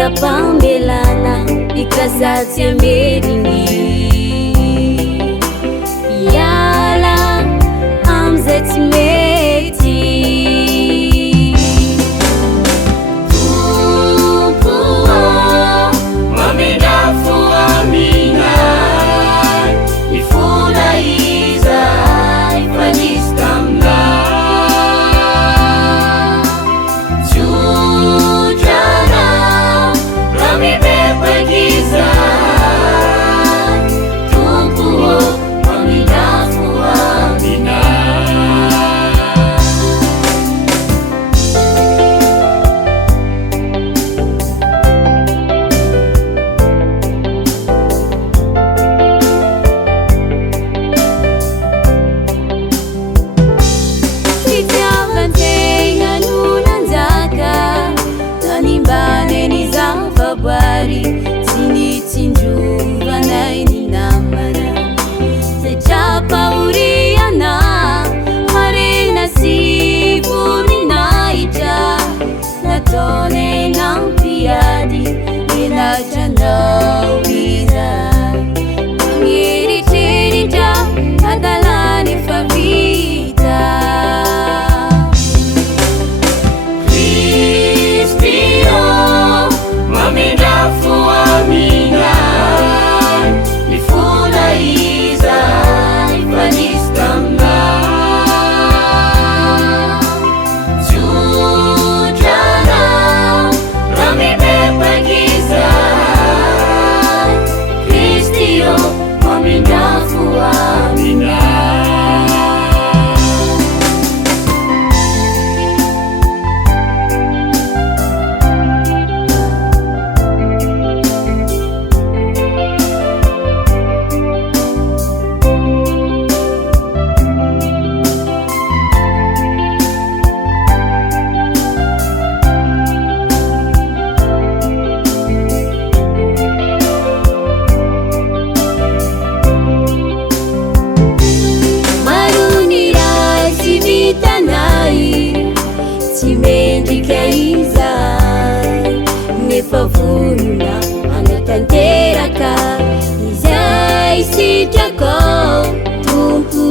tapambelana ikasatsy ameriny iala amizay tsy mety tompo mamindafo aminay ifona izay fa nisy taminay tsodrana raha mipepaky izay tompo mamindafo Sinitsinjuvanay ni namana sejapauriana harina sivuni naija natone nampiadi inachandauiza angiritirita adalani favita Kristio mamindafo aminay ifona izay fa nisy taminay tsodrana raha mipepaky izay Kristio mamindafo aminay Mendrika izay nefa vonona anatanteraka izay sitrako tompo